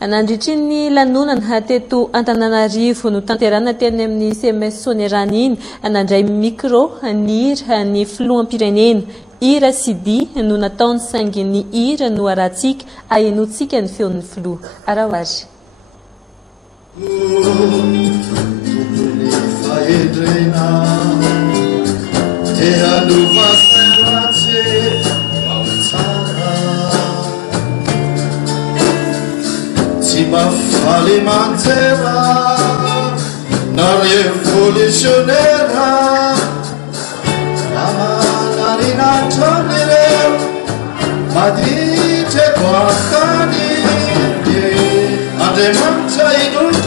Nandritry ny lanonana hateto Antananarivo no tanterana teny amin'ny CMS Sonerana iny nandray micro ny hira ny filoham-pirenena Ira Sidy no nataony saingy ny hira no aratsika ahenotsika ny feon'ny filoha Arawary. Fale mantera na revolutionera la rinatronere madrite guardani ande mangia